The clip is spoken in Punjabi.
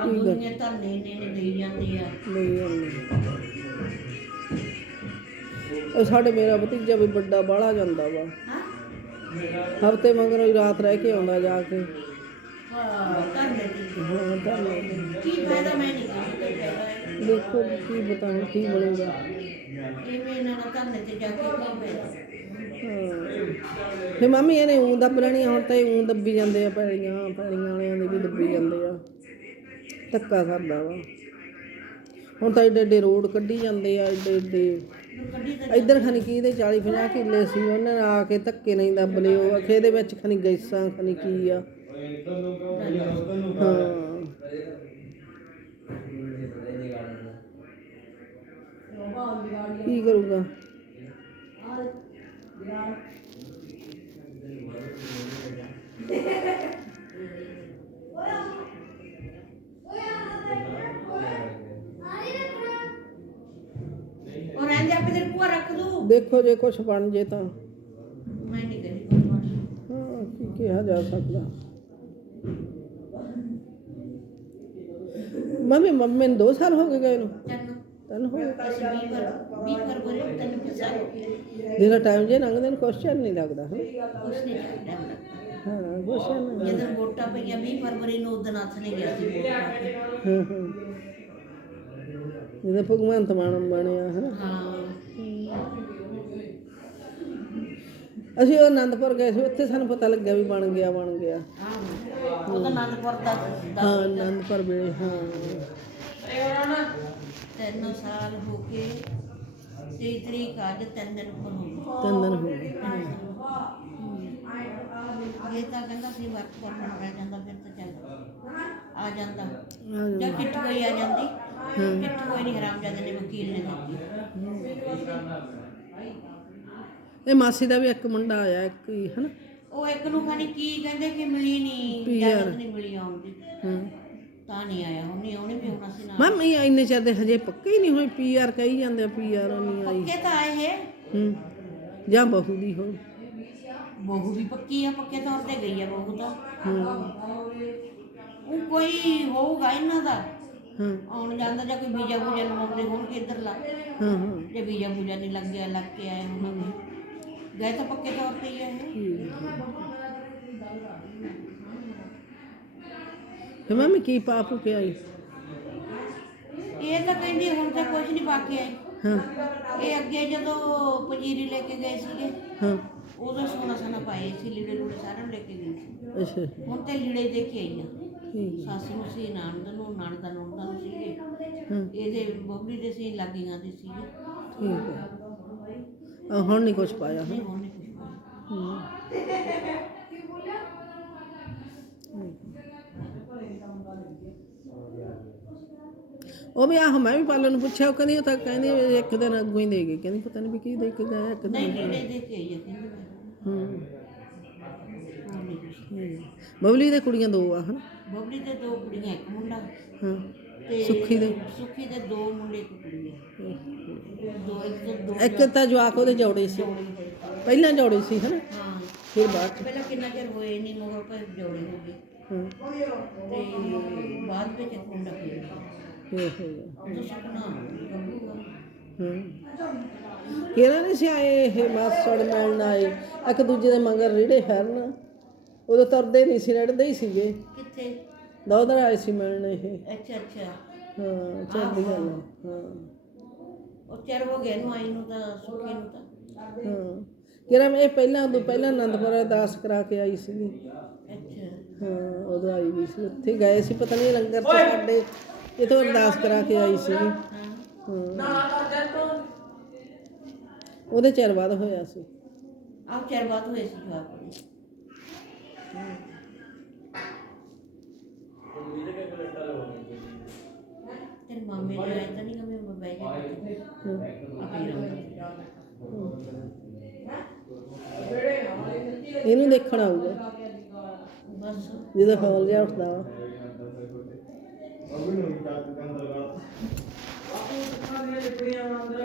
ਆ ਦੁਨੀਆ ਧਰਨੇ ਨੇ ਨੇ ਦੇਈ ਜਾਂਦੀ ਆ। ਨਹੀਂ ਆਉਂਦੀ ਉਹ ਸਾਡੇ ਮੇਰਾ ਭਤੀਜਾ ਵੀ ਵੱਡਾ ਬਾਹਲਾ ਜਾਂਦਾ ਵਾ। ਹਫ਼ਤੇ ਮਗਰੋਂ ਹੀ ਰਾਤ ਰਹਿ ਕੇ ਆਉਂਦਾ ਜਾ ਕੇ। ਹਾਂ ਫਾਇਦਾ ਮੈਂ ਨਹੀਂ ਦੇਖੋ ਕੀ ਹੁਣ ਕੀ ਬਣੂਗਾ। ਇਵੇਂ ਨਾਲ ਧਰਨੇ ਤੇ ਜਾ ਕੇ ਕੀ ਫੇ ਮਾਮੀ ਇਹਨੇ ਊਂ ਦੱਬ ਲੈਣੀਆਂ ਹੁਣ ਤਾਂ ਇਹ ਊਂ ਦੱਬੀ ਜਾਂਦੇ ਆ ਪੈਲੀਆਂ ਪੈਲੀਆਂ ਵਾਲਿਆਂ ਦੇ ਵੀ ਦੱਬੀ ਜਾਂਦੇ ਆ। ਧੱਕਾ ਕਰਦਾ ਵਾ। ਹੁਣ ਤਾਂ ਏਡੇ ਏਡੇ ਰੋਡ ਕੱਢੀ ਜਾਂਦੇ ਆ ਏਡੇ ਏਡੇ ਇੱਧਰ ਖਨੀ ਕੀ ਦੇ 40 50 ਕਿੱਲੇ ਸੀ, ਉਹਨਾਂ ਨੇ ਆ ਕੇ ਧੱਕੇ ਨਹੀਂ ਦੱਬ ਲਏ। ਉਹ ਅਖੇ ਦੇ ਵਿੱਚ ਖਨੀ ਗੈਸਾਂ, ਖਨੀ ਕੀ ਆ। ਹਾਂ। ਕੀ ਕਰੂਗਾ? ਉਹ ਰੱਖ ਦੂ। ਦੇਖੋ ਜੇ ਕੁਝ ਬਣ ਜੇ ਤਾਂ। ਮੈਂ ਨਹੀਂ ਕਰੀ ਕੋਈ ਵਾਰ ਹਾਂ ਕੀ ਕਿਹਾ ਜਾ ਸਕਦਾ। ਮੰਮੀ ਮੰਮੀ ਨੂੰ 2 ਸਾਲ ਹੋ ਗਏ ਗਏ ਨੂੰ। ਤੈਨੂੰ। ਹੋ ਗਏ। ਅਸੀਂ 20 ਫਰ 20 ਫਰਵਰੀ ਨੂੰ ਤੈਨੂੰ ਕਿਸਾ ਜਿਹੜਾ ਟਾਈਮ ਜੇ ਲੰਘਦੇ ਨੂੰ ਕੁਐਸਚਨ ਨਹੀਂ ਲੱਗਦਾ ਹਾਂ ਕੁਛ ਨਹੀਂ ਕੁਐਸਚਨ ਨਹੀਂ ਜਦੋਂ ਵੋਟਾਂ ਪਈਆਂ 20 ਫਰਵਰੀ ਨੂੰ ਉਦੋਂ ਹੱਥ ਨੇ ਗਿਆ ਸੀ। ਹਾਂ ਹਾਂ। ਜਿਹਦਾ ਭਗਵੰਤ ਮਾਨ ਬਣਿਆ ਹੈ ਹਾਂ। ਅਸੀਂ ਉਹ ਆਨੰਦਪੁਰ ਗਏ ਸੀ ਉੱਥੇ ਸਾਨੂੰ ਪਤਾ ਲੱਗਿਆ ਵੀ ਬਣ ਗਿਆ ਬਣ ਗਿਆ। ਹਾਂ ਉਹਦਾ ਆਨੰਦਪੁਰ ਦਾ ਹਾਂ ਆਨੰਦਪੁਰ ਵੇਲੇ ਹਾਂ। ਤਿੰਨ ਸਾਲ ਹੋ ਕੇ 23 ਤਰੀਕ ਅੱਜ ਤਿੰਨ ਦਿਨ ਹੋ ਗਏ। ਤਿੰਨ ਦਿਨ ਹੋ ਗਏ। ਇਹ ਤਾਂ ਕਹਿੰਦਾ ਸੀ ਵਰਕ ਪਰਮਿਟ ਰਹਿ ਜਾਂਦਾ ਫਿਰ ਤਾਂ ਚੱਲ ਆ ਜਾਂਦਾ। ਜਾਂ ਕਿੱਟ ਕੋਈ ਆ ਜਾਂਦੀ। ਕਿੱਟ ਕੋਈ ਨਹੀਂ ਹਰਾਮਜ਼ਾਦੇ ਨੇ ਵਕੀਲ ਨੇ ਦਿੱਤੀ ਇਹ ਮਾਸੀ ਦਾ ਵੀ ਇੱਕ ਮੁੰਡਾ ਆਇਆ ਇੱਕ ਹੀ ਹਨਾ? ਉਹ ਇੱਕ ਨੂੰ ਖਾਣੀ ਕੀ ਕਹਿੰਦੇ ਕਿ ਮਿਲੀ ਨਹੀਂ PR ਇਜਾਜ਼ਤ ਨਹੀਂ ਮਿਲੀ ਆਉਣ ਦੀ ਹਾਂ। ਤਾਂ ਨਹੀਂ ਆਇਆ ਉਹਨੇ ਉਹਨੇ ਵੀ ਆਉਣਾ ਸੀ ਨਾਲ। ਮੈਮ ਇਹ ਇੰਨੇ ਚਿਰ ਦੇ ਹਜੇ ਪੱਕੇ ਹੀ ਨਹੀਂ ਹੋਏ ਪੀਆਰ ਕਹੀ ਜਾਂਦੇ ਪੀਆਰ ਨਹੀਂ ਆਈ। ਪੱਕੇ ਤਾਂ ਆਏ ਹੈ ਹੂੰ। ਜਾਂ ਬਹੂ ਦੀ ਹੋ ਬਹੂ ਵੀ ਪੱਕੀ ਆ ਪੱਕੇ ਤੌਰ ਤੇ ਗਈ ਆ ਬਹੂ ਤਾਂ। ਹਾਂ। ਉਹ ਕੋਈ ਹੋਊਗਾ ਇਹਨਾਂ ਦਾ। ਆਉਣ ਜਾਂਦਾ ਜਾਂ ਕੋਈ ਵੀਜ਼ਾ ਵੂਜਾ ਲਵਾਉਂਦੇ ਹੋਣਗੇ ਇੱਧਰਲਾ ਹਾਂ ਹਾਂ। ਜੇ ਵੀਜ਼ਾ ਵੂਜਾ ਨਹੀਂ ਲੱਗ ਗਿਆ ਲੱਗ ਕੇ ਆਏ ਹੋਣਗੇ। ਗਏ ਤਾਂ ਪੱਕੇ ਤੌਰ ਤੇ ਹੀ ਆ ਇਹ। ਹੈ। ਮੰਮੀ ਕੀ ਪਾਪ ਕੇ ਆਈ? ਇਹ ਤਾਂ ਕਹਿੰਦੀ ਹੁਣ ਤਾਂ ਕੁਝ ਨਹੀਂ ਬਾਕੀ ਆਈ। ਹਾਂ। ਇਹ ਅੱਗੇ ਜਦੋਂ ਪਜੀਰੀ ਲੈ ਕੇ ਗਏ ਸੀਗੇ ਹਾਂ। ਉਦੋਂ ਸੋਨਾ ਸੋਨਾ ਪਾਏ ਸੀ ਲੀੜੇ ਲੂੜੇ ਸਾਰਿਆਂ ਨੂੰ ਲੈ ਕੇ ਗਈ ਸੀ। ਅੱਛਾ। ਹੁਣ ਤੇ ਲੀੜੇ ਦੇ ਕੇ ਆਈ ਆ। ਠੀਕ ਸੱਸ ਨੂੰ ਸੀ ਨਣਦ ਨੂੰ ਨਣਦ ਦਾ ਨਣਦ ਨੂੰ ਸੀਗੇ। ਹਾਂ। ਇਹਦੇ ਬੋਬੜੀ ਦੇ ਸੀ ਲਾਗੀਆਂ ਦੇ ਸੀਗੇ। ਠੀਕ ਹੈ ਹੁਣ ਨਹੀਂ ਕੁਝ ਪਾਇਆ। ਨਹੀਂ ਹੁਣ ਨਹੀਂ ਕੁਝ ਪਾਇਆ। ਉਹ ਵੀ ਆਹ ਮੈਂ ਵੀ ਪਾਲਣ ਨੂੰ ਪੁੱਛਿਆ ਉਹ ਕਹਿੰਦੀ ਉਹ ਤਾਂ ਕਹਿੰਦੀ ਵੀ ਇੱਕ ਦਿਨ ਅੱਗੋਂ ਹੀ ਦੇ ਗਈ। ਕਹਿੰਦੀ ਪਤਾ ਨਹੀਂ ਵੀ ਕੀ ਦੇ ਕੇ ਗਿਆ ਇੱਕ ਦਿਨ ਨਹੀਂ ਲੀੜੇ ਦੇ ਕੇ ਆਈ ਆ ਕਹਿੰਦੀ ਮੈਂ। ਨਹੀਂ ਕੁਛ। ਬਬਲੀ ਦੇ ਕੁੜੀਆਂ ਦੋ ਆ ਹਨ? ਬੋਬੜੀ ਦੇ ਦੋ ਕੁੜੀਆਂ ਇੱਕ ਮੁੰਡਾ ਹਾਂ। ਤੇ ਸੁੱਖੀ ਦੇ? ਸੁੱਖੀ ਦੇ ਦੋ ਮੁੰਡੇ ਇੱਕ ਕੁੜੀ ਆ। ਦੋ ਇੱਕ ਤੋਂ ਦੋ ਇੱਕ ਤਾਂ ਜਵਾਕ ਉਹਦੇ ਜੋੜੇ ਸੀ। ਪਹਿਲਾਂ ਜੋੜੇ ਸੀ ਹਨ? ਹਾਂ। ਫਿਰ ਬਾਅਦ ਚ? ਪਹਿਲਾਂ ਕਿੰਨਾ ਚਿਰ ਹੋਏ ਨਹੀਂ ਮਗਰ ਪਰ ਜੋੜੇ ਹੋ ਗਏ। ਹਾਂ। ਤੇ ਬਾਅਦ ਵਿੱਚ ਫਿਰ ਇਹ ਹੋ ਸੁਪਨਾ ਗੱਭਰੂ ਆ ਹਾਂ ਕਿਹੜਾ ਨਹੀਂ ਸੀ ਆਏ ਇਹ ਮਾਸੜ ਮਿਲਣ ਆਏ ਇੱਕ ਦੂਜੇ ਦੇ ਮਗਰ ਰੇੜੇ ਫਿਰਨ। ਉਦੋਂ ਤੁਰਦੇ ਨਹੀਂ ਸੀ ਰੜਦੇ ਹੀ ਸੀਗੇ। ਕਿੱਥੇ? ਦੋਦਰ ਆਏ ਸੀ ਮਿਲਣ ਇਹ। ਅੱਛਾ ਅੱਛਾ। ਹਾਂ ਚੜਦੀ ਗੱਲ ਹਾਂ। ਉਹ ਚਿਰ ਹੋ ਗਿਆ ਇਹਨੂੰ ਆਈ ਨੂੰ ਤਾਂ ਸੁੱਖੀ ਨੂੰ ਤਾਂ। ਹਾਂ। ਕਿਹੜਾ ਮੈਂ ਇਹ ਪਹਿਲਾਂ ਉਦੋਂ ਪਹਿਲਾਂ ਆਨੰਦਪੁਰ ਅਰਦਾਸ ਕਰਾ ਕੇ ਆਈ ਸੀ ਅੱਛਾ। ਹਾਂ ਉਦੋਂ ਆਈ ਵੀ ਸੀ। ਉੱਥੇ ਗਏ ਸੀ ਪਤਾ ਨਹੀਂ ਲੰਗਰ ਚ ਸਾਡੇ ਇਥੋਂ ਅਰਦਾਸ ਕਰਾ ਕੇ ਆਈ ਸੀ ਹਾਂ। ਉਹਦੇ ਚਿਰ ਬਾਅਦ ਹੋਇਆ ਸੀ। ਆਪ ਚਿਰ ਬਾਅਦ ਹੋਏ ਸੀ ਜਵਾਬ ਤੇਰੇ ਮਾਮੇ ਨੇ ਨਹੀਂ ਇਹਨੂੰ ਦੇਖਣ ਆਊਗਾ। ਬਸ। ਜਦੋਂ ਹੌਲ ਜਿਹਾ ਉੱਠਦਾ ਵਾ। ਉਹ ਵੀ ਨੂੰ ਕੱਟ ਕੰਦਰ